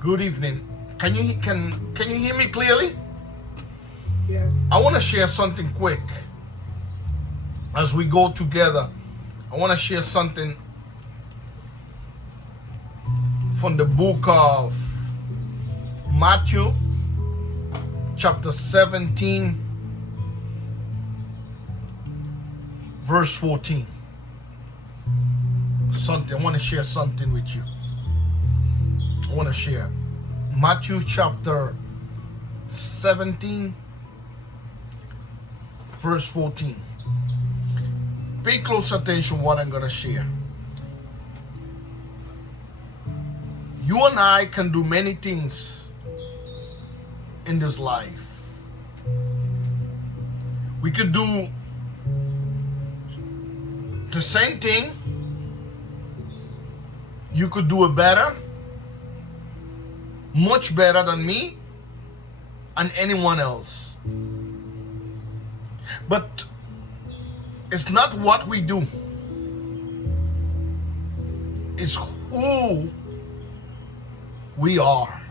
Good evening. Can you hear me clearly? Yes. I want to share something quick as we go together. I want to share something from the book of Matthew, chapter 17, verse 14. I want to share something with you. I want to share Matthew chapter 17, verse 14. Pay close attention to what I'm going to share. You and I can do many things in this life. We could do the same thing. You could do it better, much better than me and anyone else. But it's not what we do, it's who we are.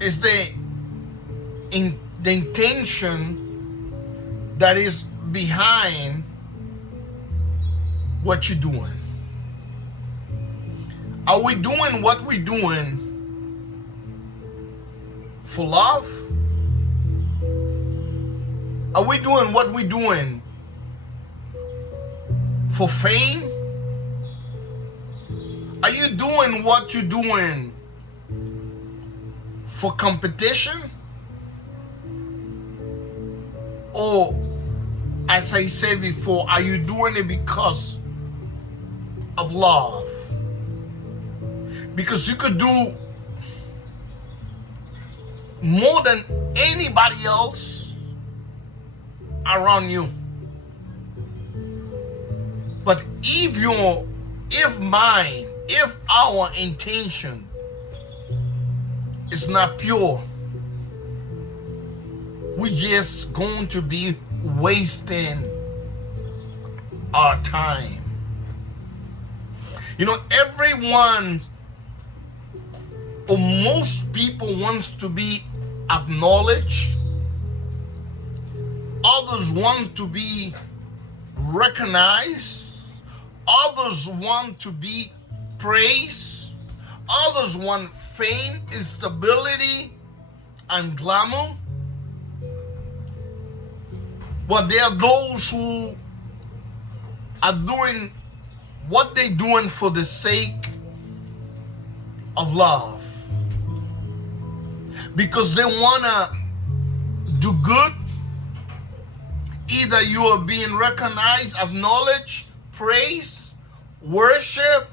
It's the intention that is behind what you're doing. Are we doing what we're doing for love? Are we doing what we're doing for fame? Are you doing what you're doing for competition? Or, as I said before, are you doing it because of love? Because you could do more than anybody else around you. But if our intention is not pure, we're just going to be wasting our time. You know, everyone or most people wants to be acknowledged. Others want to be recognized. Others want to be praised. Others want fame, stability, and glamour. But there are those who are doing what they're doing for the sake of love. Because they want to do good. Either you are being recognized, acknowledged, praised, worship,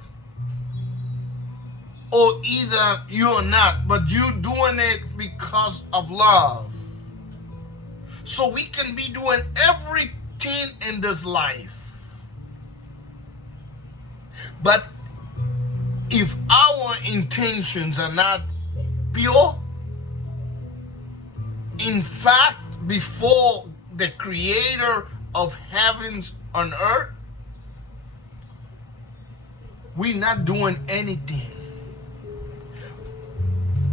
or either you are not, but you're doing it because of love. So we can be doing everything in this life. But if our intentions are not pure, in fact, before the creator of heavens and earth, we're not doing anything.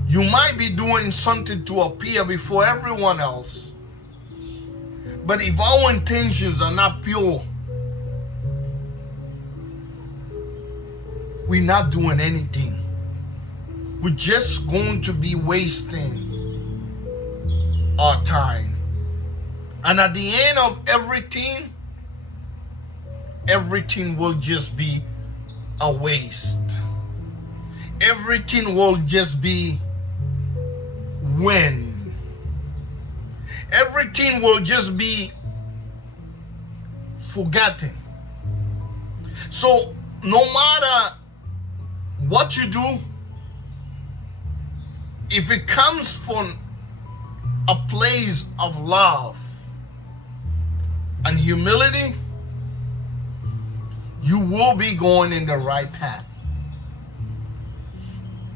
You might be doing something to appear before everyone else, but if our intentions are not pure, we're not doing anything. We're just going to be wasting our time. And at the end of everything will just be a waste. Everything will just be wind. Everything will just be forgotten. So no matter what you do, if it comes from a place of love and humility, you will be going in the right path.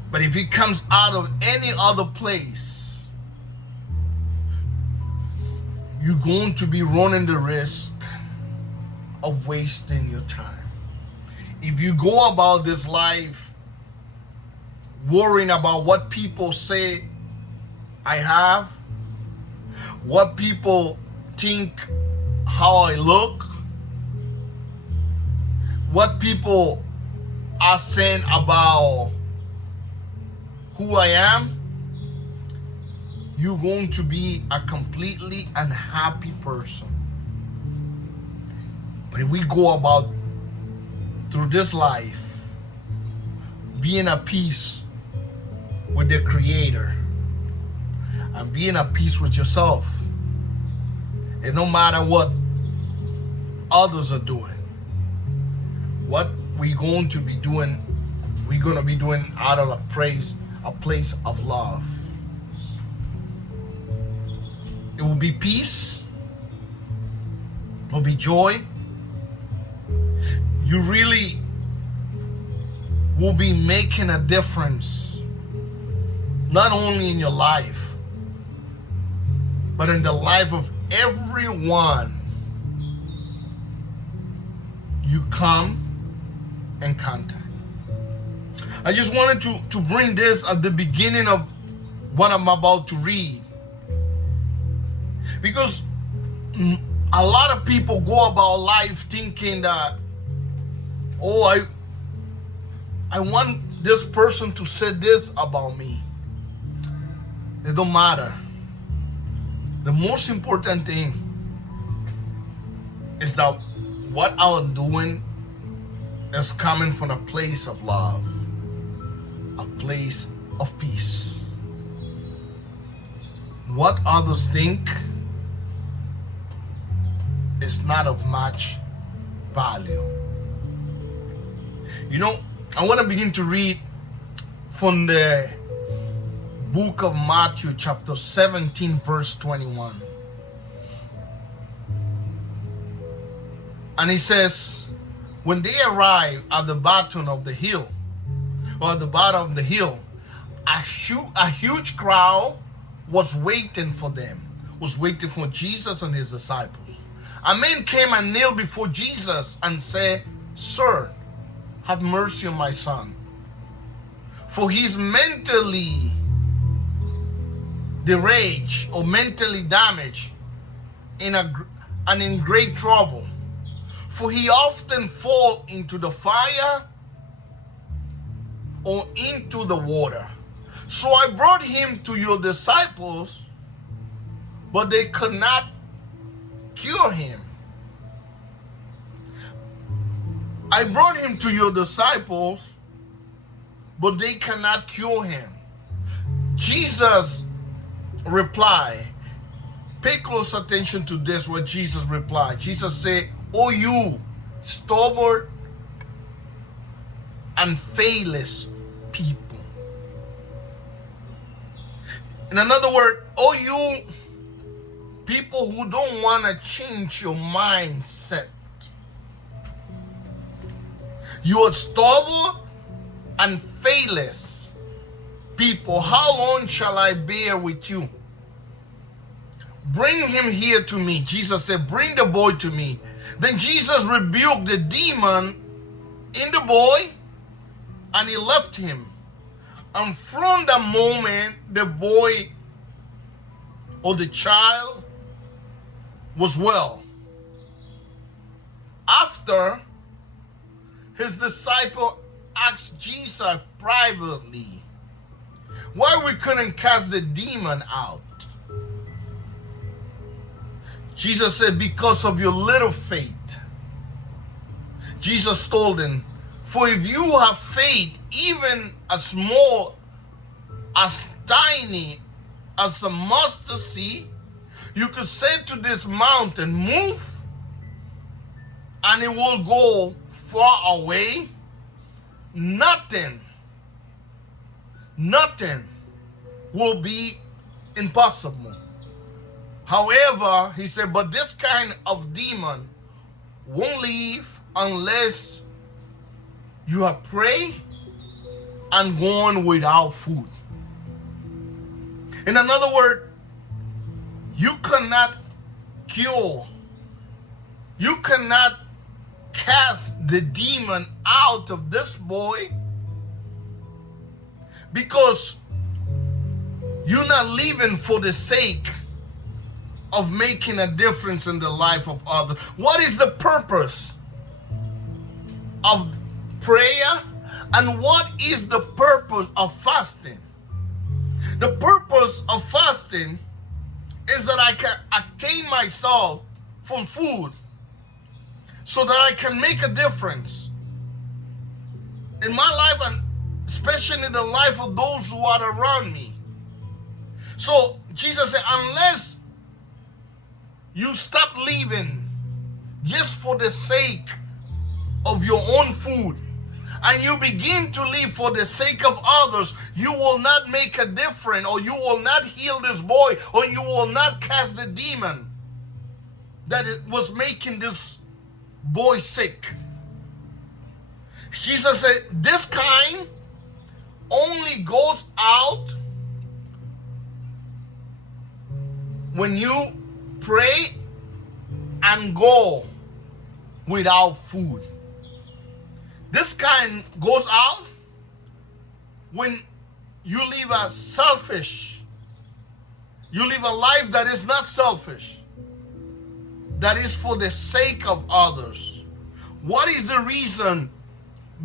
But if it comes out of any other place, you're going to be running the risk of wasting your time. If you go about this life worrying about what people say I have, what people think how I look, what people are saying about who I am, you're going to be a completely unhappy person. But if we go about through this life being at peace with the Creator and being at peace with yourself, and no matter what others are doing, what we're going to be doing out of a place of love. It will be peace, it will be joy. You really will be making a difference, not only in your life, but in the life of everyone you come in contact. I just wanted to bring this at the beginning of what I'm about to read, because a lot of people go about life thinking that, oh, I want this person to say this about me. It don't matter. The most important thing is that what I'm doing is coming from a place of love, a place of peace. What others think is not of much value. You know, I want to begin to read from the book of Matthew, chapter 17, verse 21. And he says, when they arrived at the bottom of the hill, a huge crowd was waiting for them, was waiting for Jesus and his disciples. A man came and knelt before Jesus and said, "Sir, have mercy on my son, for he's mentally deranged or mentally damaged and in great trouble. For he often falls into the fire or into the water. So I brought him to your disciples, but they could not cure him." I brought him to your disciples, but they cannot cure him. Jesus replied, pay close attention to this, what Jesus replied. Jesus said, "Oh, you stubborn and faithless people." In another word, oh, you people who don't want to change your mindset. You are stubborn and faithless people. How long shall I bear with you? Bring him here to me. Jesus said, bring the boy to me. Then Jesus rebuked the demon in the boy, and he left him. And from that moment, the boy or the child was well. After, his disciple asked Jesus privately why we couldn't cast the demon out. Jesus said, because of your little faith. Jesus told him, for if you have faith even as small, as tiny as a mustard seed, you could say to this mountain, move, and it will go far away. Nothing will be impossible. However, he said, but this kind of demon won't leave unless you have prayed and gone without food. In another word, you cannot cure, you cannot cast the demon out of this boy Because you're not living for the sake of making a difference in the life of others. What is the purpose of prayer? And what is the purpose of fasting? The purpose of fasting is that I can attain myself from food so that I can make a difference in my life and especially in the life of those who are around me. So Jesus said, unless you stop living just for the sake of your own food and you begin to live for the sake of others, you will not make a difference, or you will not heal this boy, or you will not cast the demon that it was making this boy sick. Jesus said, this kind only goes out when you pray and go without food. This kind goes out when you live a you live a life that is not selfish, that is for the sake of others. What is the reason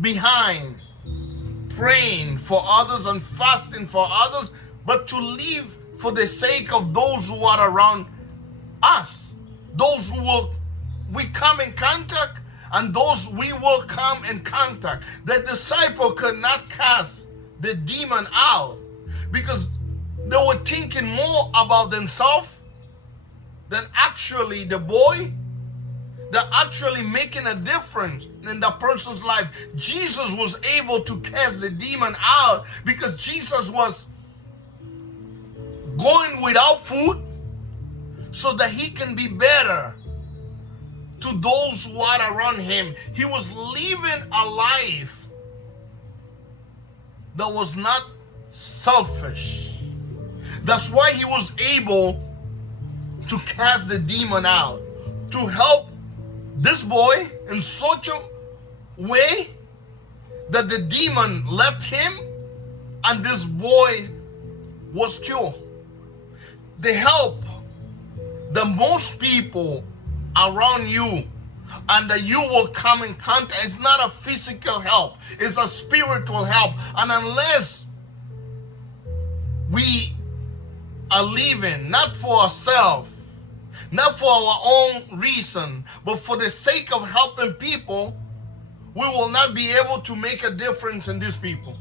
behind praying for others and fasting for others, but to live for the sake of those who are around us, those who we come in contact, and those we will come in contact? The disciple could not cast the demon out because they were thinking more about themselves than actually the boy, that actually making a difference in the person's life. Jesus was able to cast the demon out because Jesus was going without food so that he can be better to those who are around him. He was living a life that was not selfish. That's why he was able to cast the demon out, to help this boy in such a way that the demon left him and this boy was cured. The help that most people around you and that you will come in contact is not a physical help, it's a spiritual help. And unless we are living not for ourselves, not for our own reason, but for the sake of helping people, we will not be able to make a difference in these people.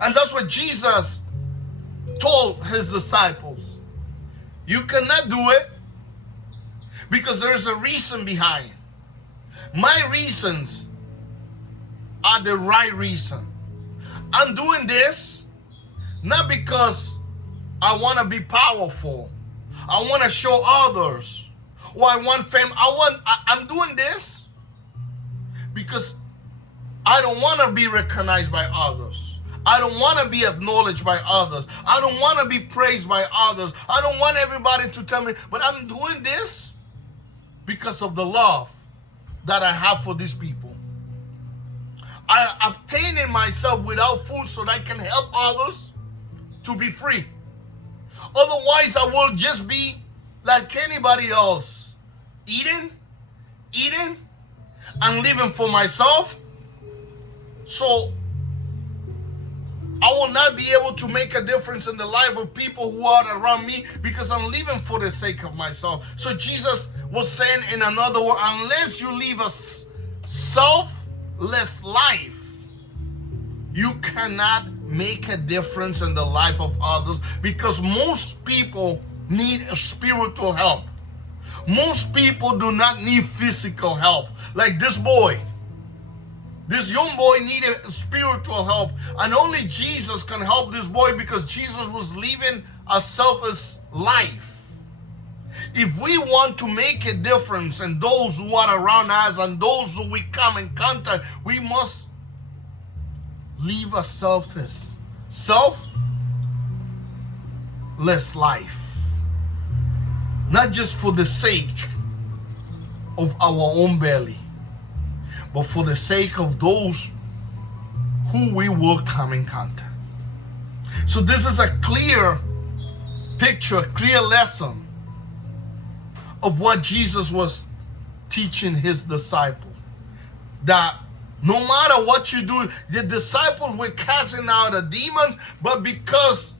And that's what Jesus told his disciples. You cannot do it because there is a reason behind. My reasons are the right reason. I'm doing this not because I want to be powerful, I want to show others, or I want fame. I'm doing this because I don't want to be recognized by others. I don't want to be acknowledged by others. I don't want to be praised by others. I don't want everybody to tell me, but I'm doing this because of the love that I have for these people. I abstaining myself without food so that I can help others to be free. Otherwise, I will just be like anybody else, eating, and living for myself. So I will not be able to make a difference in the life of people who are around me because I'm living for the sake of myself. So Jesus was saying in another word, unless you live a selfless life, you cannot make a difference in the life of others, because most people need a spiritual help. Most people do not need physical help. Like this boy. This young boy needed spiritual help, and only Jesus can help this boy because Jesus was living a selfless life. If we want to make a difference in those who are around us and those who we come in contact, we must live a selfless life. Not just for the sake of our own belly, but for the sake of those who we will come in contact. So this is a clear picture, a clear lesson of what Jesus was teaching his disciples. That no matter what you do, the disciples were casting out the demons, but because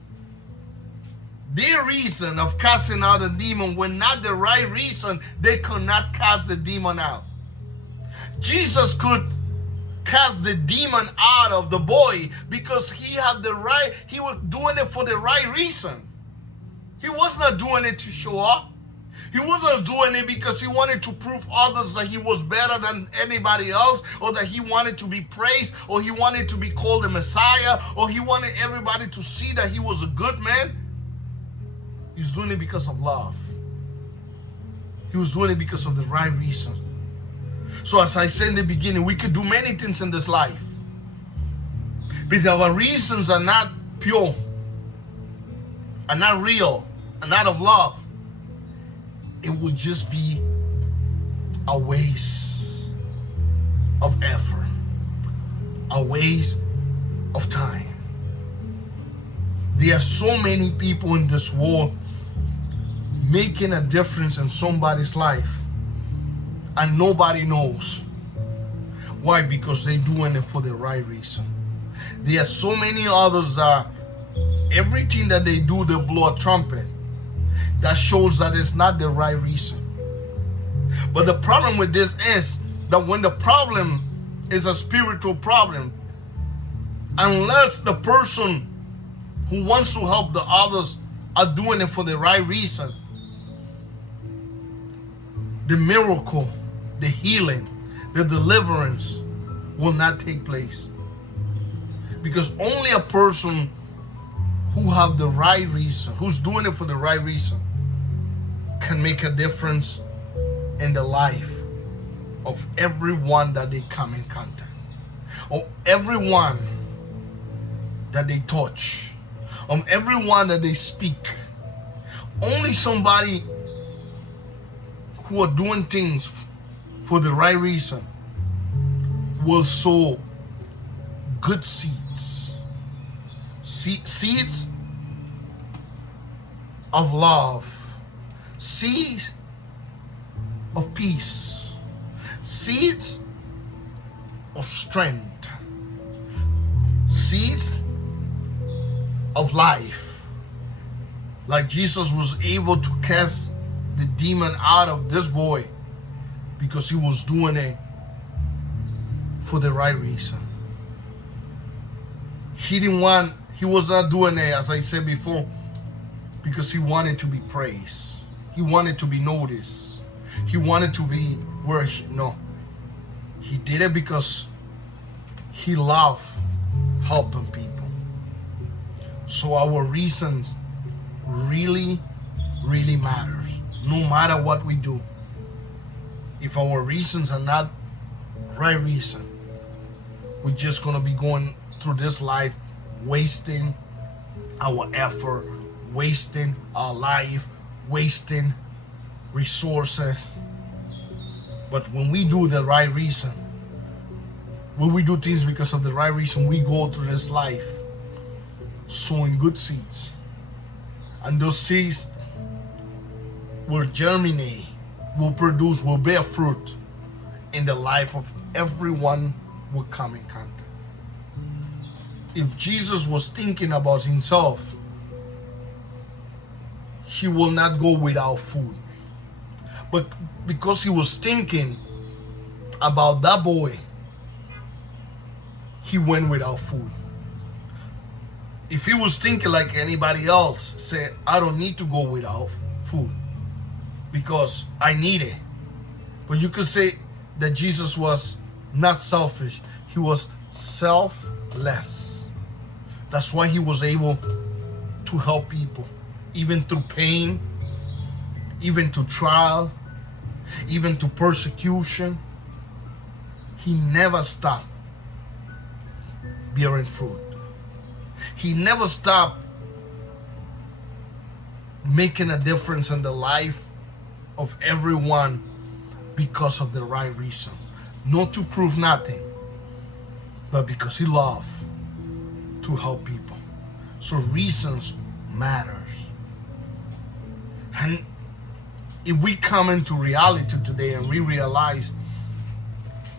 their reason of casting out the demon were not the right reason, they could not cast the demon out. Jesus could cast the demon out of the boy because he had the right, he was doing it for the right reason. He was not doing it to show up. He wasn't doing it because he wanted to prove others that he was better than anybody else, or that he wanted to be praised, or he wanted to be called the Messiah, or he wanted everybody to see that he was a good man. He was doing it because of love. He was doing it because of the right reason. So as I said in the beginning, we could do many things in this life, but our reasons are not pure, are not real, are not of love. It will just be a waste of effort, a waste of time. There are so many people in this world making a difference in somebody's life, and nobody knows. Why? Because they're doing it for the right reason. There are so many others that everything that they do, they blow a trumpet. That shows that it's not the right reason. But the problem with this is that when the problem is a spiritual problem, unless the person who wants to help the others are doing it for the right reason, the miracle, the healing, the deliverance will not take place. Because only a person who have the right reason, who's doing it for the right reason, can make a difference in the life of everyone that they come in contact, or everyone that they touch, or everyone that they speak. Only somebody who are doing things for the right reason will sow good seeds. Seeds of love, seeds of peace, seeds of strength, seeds of life. Like Jesus was able to cast the demon out of this boy because he was doing it for the right reason. He was not doing it, as I said before, because he wanted to be praised. He wanted to be noticed. He wanted to be worshipped. No. He did it because he loved helping people. So our reasons really, really matters. No matter what we do. If our reasons are not right reason, we're just going to be going through this life wasting our effort, wasting our life, wasting resources. But when we do the right reason, when we do things because of the right reason, we go through this life sowing good seeds. And those seeds will germinate, will produce, will bear fruit in the life of everyone who come in contact. If Jesus was thinking about himself, he will not go without food. But because he was thinking about that boy, he went without food. If he was thinking like anybody else, say, I don't need to go without food because I need it. But you could say that Jesus was not selfish. He was selfless. That's why he was able to help people, even through pain, even to trial, even to persecution. He never stopped bearing fruit. He never stopped making a difference in the life of everyone because of the right reason. Not to prove nothing, but because he loved to help people, So reasons matters. And if we come into reality today and we realize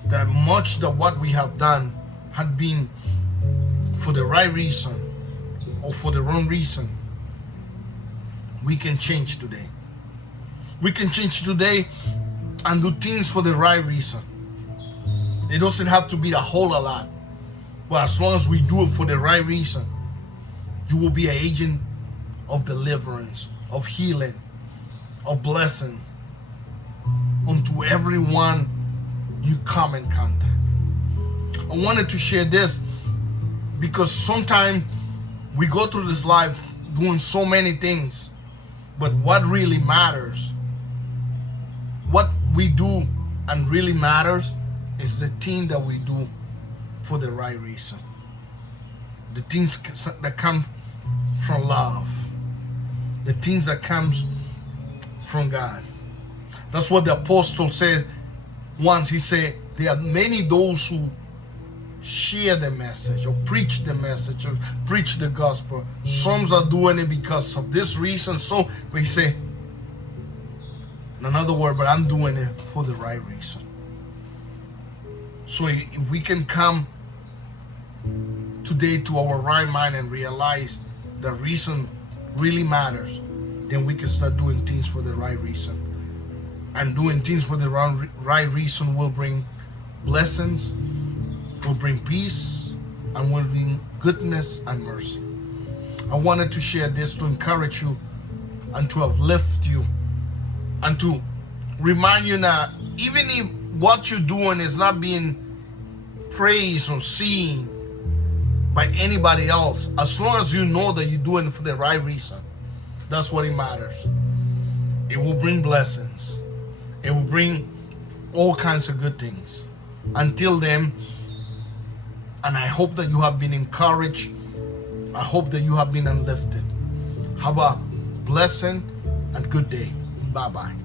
that much of what we have done had been for the right reason or for the wrong reason, we can change today. We can change today and do things for the right reason. It doesn't have to be a whole lot. But as long as we do it for the right reason, you will be an agent of deliverance, of healing, of blessing unto everyone you come in contact. I wanted to share this because sometimes we go through this life doing so many things, but what really matters, what we do and really matters, is the thing that we do for the right reason. The things that come from love. The things that comes from God. That's what the apostle said once. He said, there are many those who share the message or preach the message or preach the gospel. Some are doing it because of this reason. So we say, in another word, but I'm doing it for the right reason. So if we can come today to our right mind and realize the reason really matters, then we can start doing things for the right reason. And doing things for the right reason will bring blessings, will bring peace, and will bring goodness and mercy. I wanted to share this to encourage you and to uplift you and to remind you that even if what you're doing is not being praised or seen by anybody else, as long as you know that you're doing it for the right reason, that's what it matters. It will bring blessings. It will bring all kinds of good things. Until then, and I hope that you have been encouraged. I hope that you have been uplifted. Have a blessing and good day. Bye-bye.